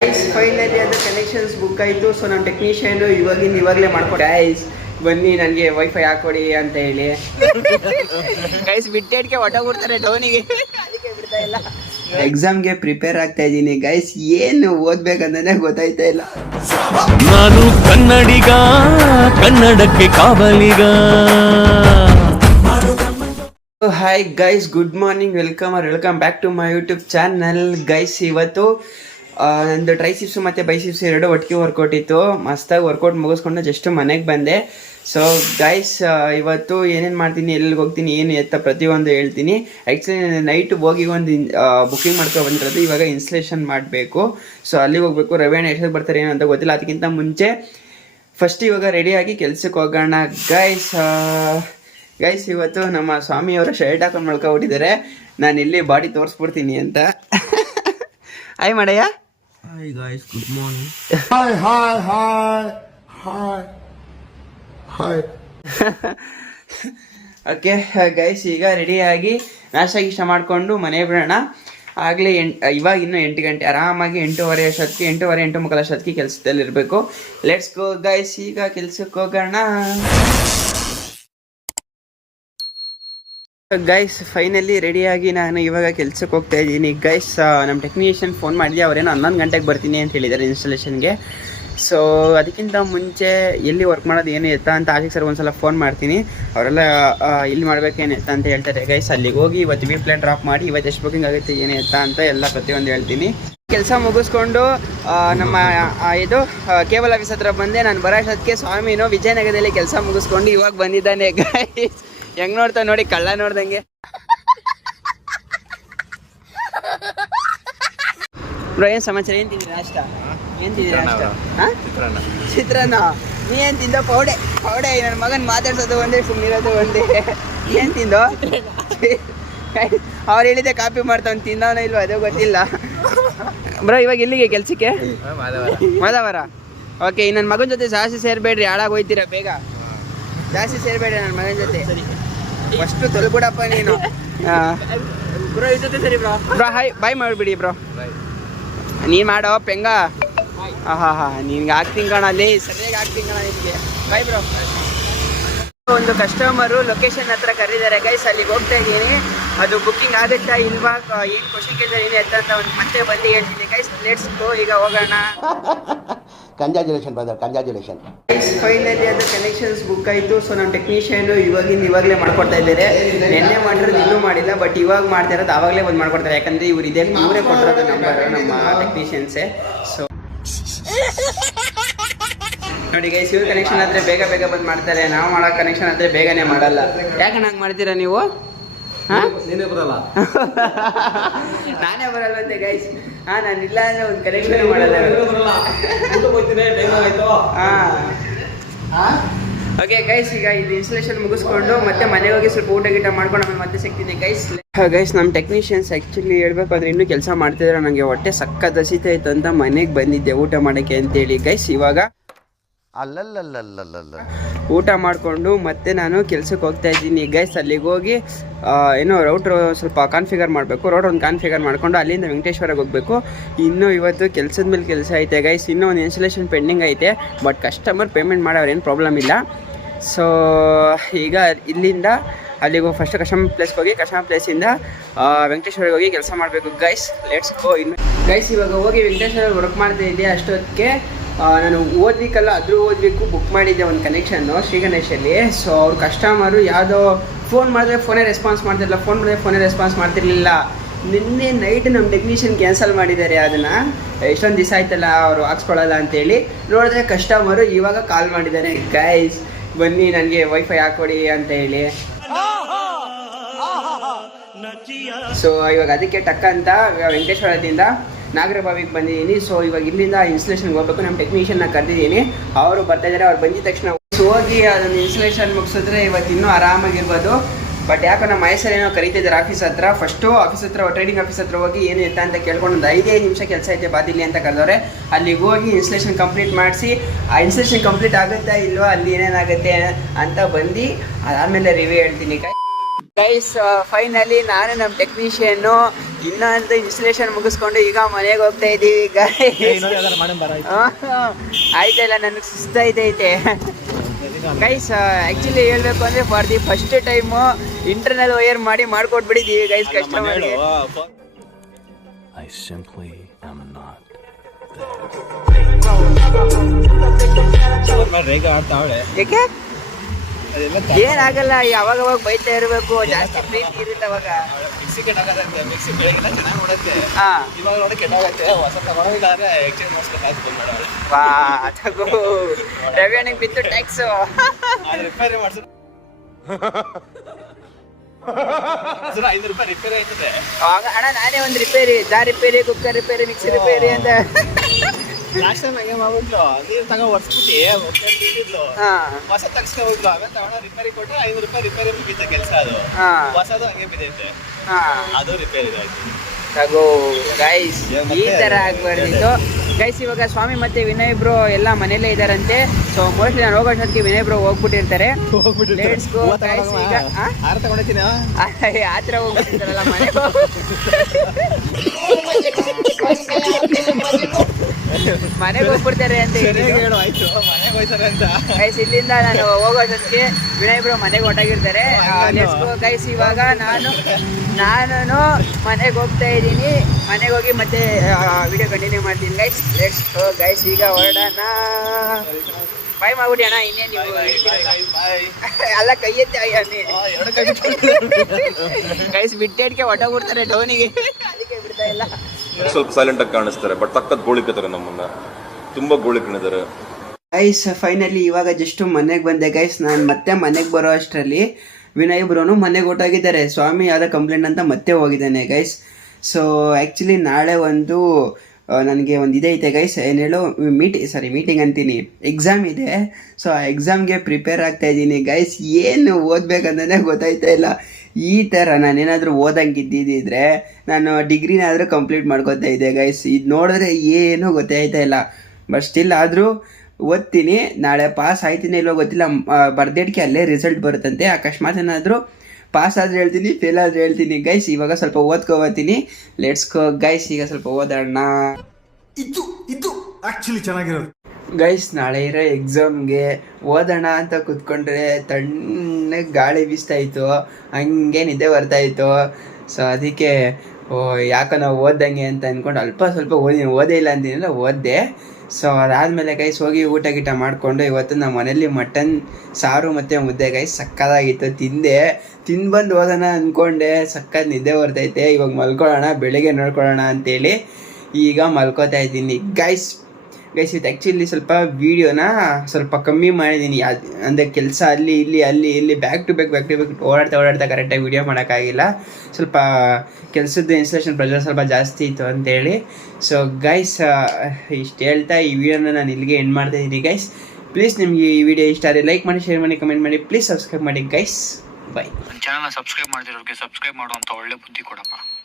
Finally ಅದು connections book ಆಯಿತು. So ನಮ್ಮ ಟೆಕ್ನಿಷಿಯನ್ ಇವಾಗಲೇ ಮಾಡ್ಕೊಡಿ ಗೈಸ್, ಬನ್ನಿ ನನಗೆ ವೈಫೈ ಹಾಕೊಡಿ ಅಂತ ಹೇಳಿ. ಗೈಸ್ ಬಿಟ್ಟೆಡ್ಗೆ ಹೊಟ್ಟೋಗ್ಬಿಡ್ತಾರೆ ಟೌನಿಗೆ, ಅದಕ್ಕೆ ಬಿಡ್ತಾ ಇಲ್ಲ. ಎಕ್ಸಾಮ್ಗೆ ಪ್ರಿಪೇರ್ ಆಗ್ತಾ ಇದ್ದೀನಿ ಗೈಸ್, ಏನು ಓದ್ಬೇಕಂತಾನೆ ಗೊತ್ತಾಯ್ತಾ ಇಲ್ಲ. ನಾನು ಕನ್ನಡಿಗ, ಕನ್ನಡಕ್ಕೆ ಕಾವಲಿಗ. Hi guys, good morning, welcome back to my YouTube channel. Guys ಇವತ್ತು ನಂದು ಟ್ರೈಸಿಪ್ಸ್ ಮತ್ತು ಬೈಸಿಪ್ಸ್ ಎರಡು ಒಟ್ಟಿಗೆ ವರ್ಕೌಟ್ ಇತ್ತು. ಮಸ್ತಾಗಿ ವರ್ಕೌಟ್ ಮುಗಿಸ್ಕೊಂಡು ಜಸ್ಟ್ ಮನೆಗೆ ಬಂದೆ. ಸೊ ಗೈಸ್ ಇವತ್ತು ಏನೇನು ಮಾಡ್ತೀನಿ, ಎಲ್ಲಿಗೆ ಹೋಗ್ತೀನಿ, ಏನು ಎತ್ತ ಪ್ರತಿಯೊಂದು ಹೇಳ್ತೀನಿ. ಆ್ಯಕ್ಚುಲಿ ನೈಟ್ ಹೋಗಿ ಒಂದು ಬುಕ್ಕಿಂಗ್ ಮಾಡ್ಕೊ ಬಂದಿರೋದು, ಇವಾಗ ಇನ್ಸ್ಟಾಲೇಷನ್ ಮಾಡಬೇಕು. ಸೊ ಅಲ್ಲಿಗೆ ಹೋಗಬೇಕು. ರವಿಯಣ್ಣ ಎಷ್ಟೊತ್ತಿಗೆ ಬರ್ತಾರೆ ಏನು ಅಂತ ಗೊತ್ತಿಲ್ಲ. ಅದಕ್ಕಿಂತ ಮುಂಚೆ ಫಸ್ಟ್ ಇವಾಗ ರೆಡಿಯಾಗಿ ಕೆಲ್ಸಕ್ಕೆ ಹೋಗೋಣ ಗೈಸ್ ಇವತ್ತು ನಮ್ಮ ಸ್ವಾಮಿಯವರ ಶರ್ಟ್ ಹಾಕೊಂಡು ಮಲ್ಕೊಬಿಟ್ಟಿದ್ದಾರೆ. ನಾನು ಇಲ್ಲಿ ಬಾಡಿ ತೋರಿಸ್ಬಿಡ್ತೀನಿ ಅಂತ. ಹಾಯ್ ಮಾಡಯ್ಯ. Hi guys, good morning. Hi. Okay guys, ಈಗ ರೆಡಿಯಾಗಿ ನಾಷ್ಟ ಗೀಷ್ಟ ಮಾಡಿಕೊಂಡು ಮನೆ ಬಿಡೋಣ. ಆಗಲೇ ಇವಾಗ ಇನ್ನೂ 8 ಗಂಟೆ, ಆರಾಮಾಗಿ 8:30 ಅಷ್ಟೊತ್ತಿಗೆ 8:30 ಅಷ್ಟೊತ್ತಿಗೆ ಕೆಲಸದಲ್ಲಿ ಇರಬೇಕು. ಲೆಟ್ಸ್ ಗೋ ಗೈಸ್, ಈಗ ಕೆಲ್ಸಕ್ಕೆ ಹೋಗೋಣ. ಗೈಸ್ ಫೈನಲಿ ರೆಡಿಯಾಗಿ ನಾನು ಇವಾಗ ಕೆಲ್ಸಕ್ಕೆ ಹೋಗ್ತಾ ಇದ್ದೀನಿ. ಗೈಸ್ ನಮ್ಮ ಟೆಕ್ನಿಷಿಯನ್ ಫೋನ್ ಮಾಡಿದ್ದೆ, ಅವರೇನೋ 11 ಗಂಟೆಗೆ ಬರ್ತೀನಿ ಅಂತ ಹೇಳಿದ್ದಾರೆ ಇನ್ಸ್ಟಾಲೇಷನ್ಗೆ. ಸೊ ಅದಕ್ಕಿಂತ ಮುಂಚೆ ಎಲ್ಲಿ ವರ್ಕ್ ಮಾಡೋದು ಏನು ಎತ್ತ ಅಂತ ಆಶಿಕ್ ಸರ್ ಒಂದ್ಸಲ ಫೋನ್ ಮಾಡ್ತೀನಿ. ಅವರೆಲ್ಲ ಇಲ್ಲಿ ಮಾಡ್ಬೇಕೇನು ಎತ್ತ ಅಂತ ಹೇಳ್ತಾರೆ. ಗೈಸ್ ಅಲ್ಲಿಗೆ ಹೋಗಿ ಇವತ್ತು ವಿ ಪ್ಲೇನ್ ಡ್ರಾಪ್ ಮಾಡಿ ಇವತ್ತು ಎಷ್ಟು ಬುಕಿಂಗ್ ಆಗುತ್ತೆ ಏನು ಎತ್ತ ಅಂತ ಎಲ್ಲ ಪ್ರತಿಯೊಂದು ಹೇಳ್ತೀನಿ. ಕೆಲಸ ಮುಗಿಸ್ಕೊಂಡು ನಮ್ಮ ಇದು ಕೇಬಲ್ ಆಫೀಸ್ ಹತ್ರ ಬಂದೆ. ನಾನು ಬರೋ ಅಷ್ಟೊತ್ತಿಗೆ ಸ್ವಾಮಿನೋ ವಿಜಯನಗರದಲ್ಲಿ ಕೆಲಸ ಮುಗಿಸ್ಕೊಂಡು ಇವಾಗ ಬಂದಿದ್ದಾನೆ. ಗೈಸ್ ಹೆಂಗ್ ನೋಡ್ತಾವ ನೋಡಿ, ಕಳ್ಳ ನೋಡ್ದಂಗೆ. ಬ್ರೋ ಏನು ಸಮಾಚಾರ, ಏನು ತಿಂದಿರ ಅಷ್ಟ? ಏನು ತಿಂದಿರ ಅಷ್ಟ? ಚಿತ್ರಾನ್ನ. ನೀ ಏನು ತಿಂದೋ? ಪೌಡೆ. ನನ್ನ ಮಗನ ಮಾತಾಡ್ಸೋದು ಒಂದೇ, ಸುಮ್ಮನಿರೋದು ಒಂದೇ. ಏನು ತಿಂದೋ? ಅವ್ರು ಹೇಳಿದೆ ಕಾಪಿ ಮಾಡ್ತಾವ್, ತಿಂದವನ ಇಲ್ವ ಅದು ಗೊತ್ತಿಲ್ಲ. ಬ್ರೋ ಇವಾಗ ಎಲ್ಲಿಗೆ ಕೆಲ್ಸಕ್ಕೆ? ಮಾದವರ. ಓಕೆ, ನನ್ನ ಮಗನ ಜೊತೆ ಜಾಸ್ತಿ ಸೇರ್ಬೇಡ್ರಿ, ಹಾಳಾಗಿ ಹೋಯ್ತೀರಾ ಬೇಗ. ಜಾಸ್ತಿ ಸೇರ್ಬೇಡ್ರಿ ನನ್ನ ಮಗನ ಜೊತೆ. ಫಸ್ಟು ತೊಲ್ಬಿಡಪ್ಪ ನೀನು. ಬ್ರೋ ಈ ಜೊತೆ ಸರಿ ಬ್ರೋ. ಹಾಯ್ ಬಾಯ್ ಮಾಡಿಬಿಡಿ ಬ್ರೋ. ನೀನು ಮಾಡೋ ಪೆಂಗ. ನಿನ್ಗೆ ಆಗ್ತೀನಿ ಕಣ, ಅಲ್ಲಿ ಸರಿಯಾಗಿ ಆಗ್ತೀನಿ ಕಣ ನಿನಗೆ. Bye bro. ಒಂದು ಕಸ್ಟಮರು ಲೊಕೇಶನ್ ಹತ್ರ ಕರೀತಾರೆ ಗೈಸ್, ಅಲ್ಲಿಗೆ ಹೋಗ್ತಾ ಇದ್ದೀನಿ. ಅದು ಬುಕ್ಕಿಂಗ್ ಆಗುತ್ತಾ ಇಲ್ವಾ, ಏನು ಕ್ವಶನ್ ಕೇಳ್ತಾರೆ ಏನು ಎತ್ತ ಅಂತ ಒಂದು ಮತ್ತೆ ಬಂದು ಹೇಳ್ತೀನಿ ಗೈಸ್. ಲೆಟ್ಸ್ ಗೋ, ಈಗ ಹೋಗೋಣ. Congratulation brother, congratulation. ಫೈನಲಿ ಅದು ಕನೆಕ್ಷನ್ಸ್ ಬುಕ್ ಆಯಿತು. ಸೊ ನಮ್ಮ ಟೆಕ್ನಿಷಿಯನ್ ಇವಾಗಲೇ ಮಾಡ್ಕೊಡ್ತಾ ಇದ್ದಾರೆ. ನೆನ್ನೆ ಮಾಡಿರೋದು ಇನ್ನೂ ಮಾಡಿಲ್ಲ, ಬಟ್ ಇವಾಗ ಮಾಡ್ತಾ ಇರೋದು ಆವಾಗಲೇ ಬಂದು ಮಾಡ್ಕೊಡ್ತಾರೆ. ಯಾಕಂದರೆ ಇವರೇ ಕೊಟ್ಟಿರೋದು ನಂಬರ್ ನಮ್ಮ ಟೆಕ್ನಿಷಿಯನ್ಸೇ. ಸೊ ನೋಡಿ ಗೈಸ್, ಇವ್ರ ಕನೆಕ್ಷನ್ ಆದರೆ ಬೇಗ ಬಂದು ಮಾಡ್ತಾರೆ. ನಾವು ಮಾಡೋ ಕನೆಕ್ಷನ್ ಆದರೆ ಬೇಗನೆ ಮಾಡಲ್ಲ. ಯಾಕೆ ಹಂಗೆ ಮಾಡ್ತೀರಾ ನೀವು? ನೀನೇ ಬರಲ್ಲ. ನಾನೇ ಬರಲ್ವಂತೆ ಗೈಸ್. ನಾನು ಇಲ್ಲ ಅಂದರೆ ಒಂದು ಕನೆಕ್ಷನ್ ಮಾಡಲ್ಲ. ಓಕೆ ಗೈಸ್, ಈಗ ಇದು ಇನ್ಸ್ಟಾಲೇಷನ್ ಮುಗಿಸ್ಕೊಂಡು ಮತ್ತೆ ಮನೆಗೆ ಹೋಗಿ ಸ್ವಲ್ಪ ಊಟ ಗೀಟ ಮಾಡ್ಕೊಂಡು ಆಮೇಲೆ ಮತ್ತೆ ಸಿಗ್ತೀನಿ ಗೈಸ್. ನಮ್ಮ ಟೆಕ್ನಿಷಿಯನ್ಸ್ ಆ್ಯಕ್ಚುಲಿ ಹೇಳ್ಬೇಕು ಅಂದರೆ ಇನ್ನೂ ಕೆಲಸ ಮಾಡ್ತಿದ್ರೆ ನನಗೆ ಹೊಟ್ಟೆ ಸಕ್ಕತ್ ಹಸಿತಾಯಿತ್ತು ಅಂತ ಮನೆಗೆ ಬಂದಿದ್ದೆ ಊಟ ಮಾಡೋಕ್ಕೆ ಅಂತೇಳಿ ಗೈಸ್. ಇವಾಗ ಊಟ ಮಾಡಿಕೊಂಡು ಮತ್ತೆ ನಾನು ಕೆಲ್ಸಕ್ಕೆ ಹೋಗ್ತಾ ಇದ್ದೀನಿ ಗೈಸ್. ಅಲ್ಲಿಗೆ ಹೋಗಿ ಏನೋ ರೌಟ್ರ್ ಸ್ವಲ್ಪ ಕಾನ್ಫಿಗರ್ ಮಾಡಬೇಕು. ಒಂದು ಕಾನ್ಫಿಗರ್ ಮಾಡಿಕೊಂಡು ಅಲ್ಲಿಂದ ವೆಂಕಟೇಶ್ವರಕ್ಕೆ ಹೋಗಬೇಕು. ಇನ್ನೂ ಇವತ್ತು ಕೆಲಸದ ಮೇಲೆ ಕೆಲಸ ಐತೆ ಗೈಸ್. ಇನ್ನೂ ಒಂದು ಇನ್ಸ್ಟಾಲೇಷನ್ ಪೆಂಡಿಂಗ್ ಐತೆ, ಬಟ್ ಕಸ್ಟಮರ್ ಪೇಮೆಂಟ್ ಮಾಡೋರೇನು ಪ್ರಾಬ್ಲಮ್ ಇಲ್ಲ. ಸೊ ಈಗ ಇಲ್ಲಿಂದ ಅಲ್ಲಿಗೆ ಹೋಗಿ ಫಸ್ಟ್ ಕಸ್ಟಮರ್ ಪ್ಲೇಸ್ಗೆ ಹೋಗಿ ಕಸ್ಟಮರ್ ಪ್ಲೇಸಿಂದ ವೆಂಕಟೇಶ್ವರಿಗೆ ಹೋಗಿ ಕೆಲಸ ಮಾಡಬೇಕು ಗೈಸ್. Let's go. ಇನ್ನು ಗೈಸ್ ಇವಾಗ ಹೋಗಿ ವೆಂಕಟೇಶ್ವರ ವರ್ಕ್ ಮಾಡ್ತಾ ಇದ್ದೆ. ಅಷ್ಟೊತ್ತಿಗೆ ನಾನು ಓದಬೇಕಲ್ಲ, ಅದ್ರೂ ಓದಬೇಕು, ಬುಕ್ ಮಾಡಿದ್ದೆ ಒಂದು ಕನೆಕ್ಷನ್ನು ಶ್ರೀ ಗಣೇಶಲ್ಲಿ. ಸೊ ಅವ್ರ ಕಸ್ಟಮರು ಯಾವುದೋ ಫೋನ್ ಮಾಡಿದ್ರೆ ಫೋನೇ ರೆಸ್ಪಾನ್ಸ್ ಮಾಡ್ತಿರಲಿಲ್ಲ, ಫೋನ್ ಮಾಡಿದ್ರೆ ಫೋನೇ ರೆಸ್ಪಾನ್ಸ್ ಮಾಡ್ತಿರ್ಲಿಲ್ಲ. ನಿನ್ನೆ ನೈಟ್ ನಮ್ಮ ಟೆಕ್ನಿಷಿಯನ್ ಕ್ಯಾನ್ಸಲ್ ಮಾಡಿದ್ದಾರೆ ಅದನ್ನು. ಎಷ್ಟೊಂದು ದಿವಸ ಆಯ್ತಲ್ಲ ಅವರು ಹಾಕ್ಸ್ಕೊಳ್ಳಲ್ಲ ಅಂತೇಳಿ. ನೋಡಿದ್ರೆ ಕಸ್ಟಮರು ಇವಾಗ ಕಾಲ್ ಮಾಡಿದ್ದಾರೆ ಗೈಸ್, ಬನ್ನಿ ನನಗೆ ವೈಫೈ ಹಾಕೊಡಿ ಅಂತ ಹೇಳಿ. ಸೊ ಇವಾಗ ಅದಕ್ಕೆ ಟಕ್ಕ ಅಂತ ವೆಂಕಟೇಶ್ವರದಿಂದ ನಾಗರಬಾವಿಗೆ ಬಂದಿದ್ದೀನಿ. ಸೊ ಇವಾಗ ಇಲ್ಲಿಂದ ಇನ್ಸ್ಟಾಲೇಷನ್ಗೆ ಹೋಗ್ಬೇಕು. ನಮ್ಮ ಟೆಕ್ನಿಷಿಯನ್ನ ಕರೆದಿದ್ದೀನಿ, ಅವರು ಬರ್ತಾ ಇದ್ದಾರೆ. ಅವ್ರು ಬಂದಿದ ತಕ್ಷಣ ಹೋಗಿ ಅದನ್ನು ಇನ್ಸ್ಟಾಲೇಷನ್ ಮುಗಿಸಿದ್ರೆ ಇವತ್ತು ಇನ್ನೂ ಆರಾಮಾಗಿರ್ಬೋದು. ಬಟ್ ಯಾಕೋ ನಮ್ಮ ಮೈಸೂರು ಏನೋ ಕರೀತಿದ್ದಾರೆ ಆಫೀಸ್ ಹತ್ರ. ಫಸ್ಟು ಆಫೀಸ್ ಹತ್ರ, ಟ್ರೇಡಿಂಗ್ ಆಫೀಸ್ ಹತ್ರ ಹೋಗಿ ಏನು ಎತ್ತ ಅಂತ ಕೇಳ್ಕೊಂಡು ಒಂದು 5 ನಿಮಿಷ ಕೆಲಸ ಐತೆ ಬಾದಿಲ್ಲಿ ಅಂತ ಕರೆದವ್ರೆ. ಅಲ್ಲಿಗೆ ಹೋಗಿ ಇನ್ಸ್ಟಾಲೇಷನ್ ಕಂಪ್ಲೀಟ್ ಮಾಡಿಸಿ, ಆ ಇನ್ಸ್ಟಾಲೇಷನ್ ಕಂಪ್ಲೀಟ್ ಆಗುತ್ತಾ ಇಲ್ವೋ, ಅಲ್ಲಿ ಏನೇನಾಗುತ್ತೆ ಅಂತ ಬಂದು ಅದಾದಮೇಲೆ ರಿವ್ಯೂ ಹೇಳ್ತೀನಿ. ಗೈಸ್ ಫೈನಲಿ ನಾನು ನಮ್ಮ ಟೆಕ್ನಿಷಿಯನ್ನು ಇನ್ನೊಂದು ಇನ್ಸ್ಟಲೇಷನ್ ಮುಗಿಸ್ಕೊಂಡು ಈಗ ಮನೆಗೆ ಹೋಗ್ತಾ ಇದ್ದೀವಿ ಗೈಸ್. ಆಯ್ತಲ್ಲ, ನನಗೆ ಸುಸ್ತಾಯ್ತೈತೆ ಗೈಸ್. ಆ್ಯಕ್ಚುಲಿ ಹೇಳ್ಬೇಕು ಅಂದರೆ for the first time internal wire ಮಾಡಿಕೊಟ್ಬಿಟ್ಟಿದ್ದೀವಿ ಗೈಸ್ ಕಸ್ಟಮರ್ಗೆ. I simply am not. ಯಾಕೆ ಏನಾಗಲ್ಲ, ಯಾವಾಗ ಬೈತಾ ಇರಬೇಕು, ಜಾಸ್ತಿ ಪ್ರೀತಿ ಇರುತ್ತೆ ಅವಾಗ. ರೆವೆನ್ಯೂ ಬಿತ್ತು ಟ್ಯಾಕ್ಸ್ ಅಣ್ಣ. ನಾನೇ ಒಂದು repair, repair, cooker repair, mixie repair ಅಂತ ಲಾಸ್ಟ್ ಟೈಮ್ ಹಂಗೆ ಮಾಡ್ಬಿಟ್ಲು. ನೀರು ತಗೋ ಒರ್ಸ್ಬಿಟ್ಟು ಹೊಸ ತಗ್ಸ್ಕೊ ಹೋಗ್ಲು. ಆಮೇಲೆ ತಗೊಂಡ ರಿಪೇರಿ ಕೊಟ್ಟು ₹500 ರಿಪೇರಿ ಮುಗಿತ ಕೆಲಸ. ಅದು ಹೊಸದು ಹಂಗೆ ಬಿದ್ದೈತೆ, ಅದು ರಿಪೇರಿ ಆಯ್ತು. ತಗೋ ಗೈಸ್, ಈ ತರ ಆಗ್ಬಾರ್ದಿತ್ತು ಗೈಸ್. ಇವಾಗ ಸ್ವಾಮಿ ಮತ್ತೆ ವಿನಯ್ ಬ್ರೋ ಎಲ್ಲ ಮನೇಲೇ ಇದಾರಂತೆ. ಸೊ ಮೋಸ್ಟ್ಲಿ ನಾನು ಹೋಗೋಷ್ಟೊತ್ತಿಗೆ ವಿನಯ್ ಬ್ರೋ ಹೋಗ್ಬಿಟ್ಟಿರ್ತಾರೆ. Let's go guys. ಈಗ ಆರ ತಗೊಂಡಿದ್ದೀನ ಆತರ ಹೋಗ್ಬಿಟ್ಟಿರ್ತಾರಲ್ಲ ಮನೆಗೆ ಹೋಗ್ಬಿಡ್ತಾರೆ ಅಂತ ಹೇಳು. ಆಯ್ತು, ಮನೆಗೆ ಹೋಯ್ತಾರೆ ಅಂತ ಗೈಸ್. ಇಲ್ಲಿಂದ ನಾನು ಹೋಗೋಷ್ಟೊತ್ತಿಗೆ ವಿನಯ್ ಬ್ರೋ ಮನೆಗೆ ಹೊರಟಾಗಿರ್ತಾರೆ. Let's go guys. ಇವಾಗ ನಾನು ಮನೆಗೆ ಹೋಗ್ತಾ ಇದ್ದೀನಿ. ಮನೆಗೆ ಹೋಗಿ ಮತ್ತೆ ವಿಡಿಯೋ ಕಂಟಿನ್ಯೂ ಮಾಡ್ತೀನಿ ಗೈಸ್. Let's go guys. ಈಗ ಹೊರಡೋಣ. ಬಾಯ್ ಮಾಡ್ಬಿಡಿ ಅಣ್ಣ. ಇನ್ನೇನು ನೀವು ಅಲ್ಲ ಕೈ ಎತ್ತಿ ಗೈಸ್. ಬಿಟ್ಟೆಡ್ಕೆ ಹೊಟ್ಟೋಗ್ಬಿಡ್ತಾರೆ ಟೋನಿಗೆ, ಅದಕ್ಕೆ ಬಿಡ್ತಾ ಇಲ್ಲ. ಸ್ವಲ್ಪ ಸೈಲೆಂಟ್ ಆಗಿ ಕಾಣಿಸ್ತಾರೆ, ಬಟ್ ಸಖತ್ ಗೋಳಿಕತ್ತಾರೆ, ನಮ್ಮನ್ನ ತುಂಬಾ ಗೋಳಿಕೊಂಡಿದ್ದಾರೆ ಗೈಸ್. ಫೈನಲಿ ಇವಾಗ ಜಸ್ಟ್ ಮನೆಗೆ ಬಂದೆ ಗೈಸ್. ನಾನು ಮತ್ತೆ ಮನೆಗೆ ಬರೋ ಅಷ್ಟರಲ್ಲಿ ವಿನಯ್ ಬ್ರೋನು ಮನೆಗೆ ಹೊರಟೋಗಿದ್ದಾರೆ. ಸ್ವಾಮಿ ಯಾವುದೋ ಕಂಪ್ಲೇಂಟ್ ಅಂತ ಮತ್ತೆ ಹೋಗಿದ್ದಾನೆ ಗೈಸ್. ಸೊ ಆ್ಯಕ್ಚುಲಿ ನಾಳೆ ಒಂದು ನನಗೆ ಒಂದು ಇದೈತೆ ಗೈಸ್. ಏನು ಹೇಳು, ಮೀಟಿಂಗ್ ಅಂತೀನಿ, ಎಕ್ಸಾಮ್ ಇದೆ. ಸೊ ಆ ಎಕ್ಸಾಮ್ಗೆ ಪ್ರಿಪೇರ್ ಆಗ್ತಾ ಇದ್ದೀನಿ ಗೈಸ್. ಏನು ಓದಬೇಕಂತಲೇ ಗೊತ್ತಾಯ್ತಾ ಇಲ್ಲ. ಈ ಥರ ನಾನೇನಾದರೂ ಓದಂಗಿದ್ದಿದ್ರೆ ನಾನು ಡಿಗ್ರಿನಾದರೂ ಕಂಪ್ಲೀಟ್ ಮಾಡ್ಕೋತಾ ಇದ್ದೆ ಗೈಸ್. ಇದು ನೋಡಿದ್ರೆ ಏನೂ ಗೊತ್ತಾಯ್ತಾ ಇಲ್ಲ. ಬಟ್ ಸ್ಟಿಲ್ ಆದರೂ ಓದ್ತೀನಿ. ನಾಳೆ ಪಾಸ್ ಆಯ್ತೀನಿ ಇಲ್ಲೋ ಗೊತ್ತಿಲ್ಲ. ಬರ್ದೇಟ್ಗೆ ಅಲ್ಲೇ ರಿಸಲ್ಟ್ ಬರುತ್ತಂತೆ. ಅಕಸ್ಮಾತ್ ಏನಾದರೂ ಪಾಸ್ ಆದರೆ ಹೇಳ್ತೀನಿ, ಫೇಲ್ ಆದರೆ ಹೇಳ್ತೀನಿ ಗೈಸ್. ಇವಾಗ ಸ್ವಲ್ಪ ಓದ್ಕೋತೀನಿ. Let's go guys. ಈಗ ಸ್ವಲ್ಪ ಓದೋಣ. ಇದು ಆಕ್ಚುಲಿ ಚೆನ್ನಾಗಿರೋದು ಗೈಸ್. ನಾಳೆ ಇರೋ ಎಕ್ಸಾಮ್ಗೆ ಓದೋಣ ಅಂತ ಕೂತ್ಕೊಂಡ್ರೆ ತಣ್ಣಗೆ ಗಾಳಿ ಬೀಸ್ತಾಯಿತ್ತು, ಹಂಗೆ ನಿದ್ದೆ ಬರ್ತಾಯಿತ್ತು. ಸೊ ಅದಕ್ಕೆ ಯಾಕೋ ನಾವು ಓದ್ದಂಗೆ ಅಂತ ಅಂದ್ಕೊಂಡು ಅಲ್ಪ ಸ್ವಲ್ಪ ಓದೇ ಇಲ್ಲ ಅಂತೀನಿಲ್ಲ, ಓದಿದೆ. ಸೊ ಅದಾದಮೇಲೆ ಗೈಸ್ ಹೋಗಿ ಊಟ ಗೀಟ ಮಾಡಿಕೊಂಡು ಇವತ್ತು ನಮ್ಮ ಮನೇಲಿ ಮಟನ್ ಸಾರು ಮತ್ತು ಮುದ್ದೆ ಗೈಸ್ ಸಕ್ಕತ್ತಾಗಿತ್ತು. ತಿಂದು ಬಂದು ಓದೋಣ ಅಂದ್ಕೊಂಡೆ, ಸಕ್ಕತ್ ನಿದ್ದೆ ಬರ್ತೈತೆ. ಇವಾಗ ಮಲ್ಕೊಳ್ಳೋಣ, ಬೆಳಿಗ್ಗೆ ನೋಡ್ಕೊಳ್ಳೋಣ ಅಂತೇಳಿ ಈಗ ಮಲ್ಕೋತಾ ಇದ್ದೀನಿ ಗೈಸ್. ಇದು ಆ್ಯಕ್ಚುಲಿ ಸ್ವಲ್ಪ ವೀಡಿಯೋನ ಸ್ವಲ್ಪ ಕಮ್ಮಿ ಮಾಡಿದ್ದೀನಿ. ಅಂದರೆ ಕೆಲಸ ಅಲ್ಲಿ ಇಲ್ಲಿ ಬ್ಯಾಕ್ ಟು ಬ್ಯಾಕ್ ಓಡಾಡ್ತಾ ಕರೆಕ್ಟಾಗಿ ವೀಡಿಯೋ ಮಾಡೋಕ್ಕಾಗಿಲ್ಲ. ಸ್ವಲ್ಪ ಕೆಲಸದ ಇನ್ಸ್ಟಲೇಷನ್ ಪ್ರೆಷರ್ ಸ್ವಲ್ಪ ಜಾಸ್ತಿ ಇತ್ತು ಅಂತೇಳಿ. ಸೊ ಗೈಸ್, ಇಷ್ಟು ಹೇಳ್ತಾ ಈ ವಿಡಿಯೋನ ನಾನು ಇಲ್ಲಿಗೆ ಎಂಡ್ ಮಾಡ್ತಾಯಿದ್ದೀನಿ ಗೈಸ್. ಪ್ಲೀಸ್ ನಿಮಗೆ ಈ ವಿಡಿಯೋ ಇಷ್ಟ ಆದರೆ ಲೈಕ್ ಮಾಡಿ, ಶೇರ್ ಮಾಡಿ, ಕಮೆಂಟ್ ಮಾಡಿ. ಪ್ಲೀಸ್ ಸಬ್ಸ್ಕ್ರೈಬ್ ಮಾಡಿ ಗೈಸ್. ಬಾಯ್. ಚಾನಲ್ನ ಸಬ್ಸ್ಕ್ರೈಬ್ ಮಾಡಿರೋರಿಗೆ ಸಬ್ಸ್ಕ್ರೈಬ್ ಮಾಡುವಂಥ ಒಳ್ಳೆ ಬುದ್ಧಿ ಕೊಡಪ್ಪ.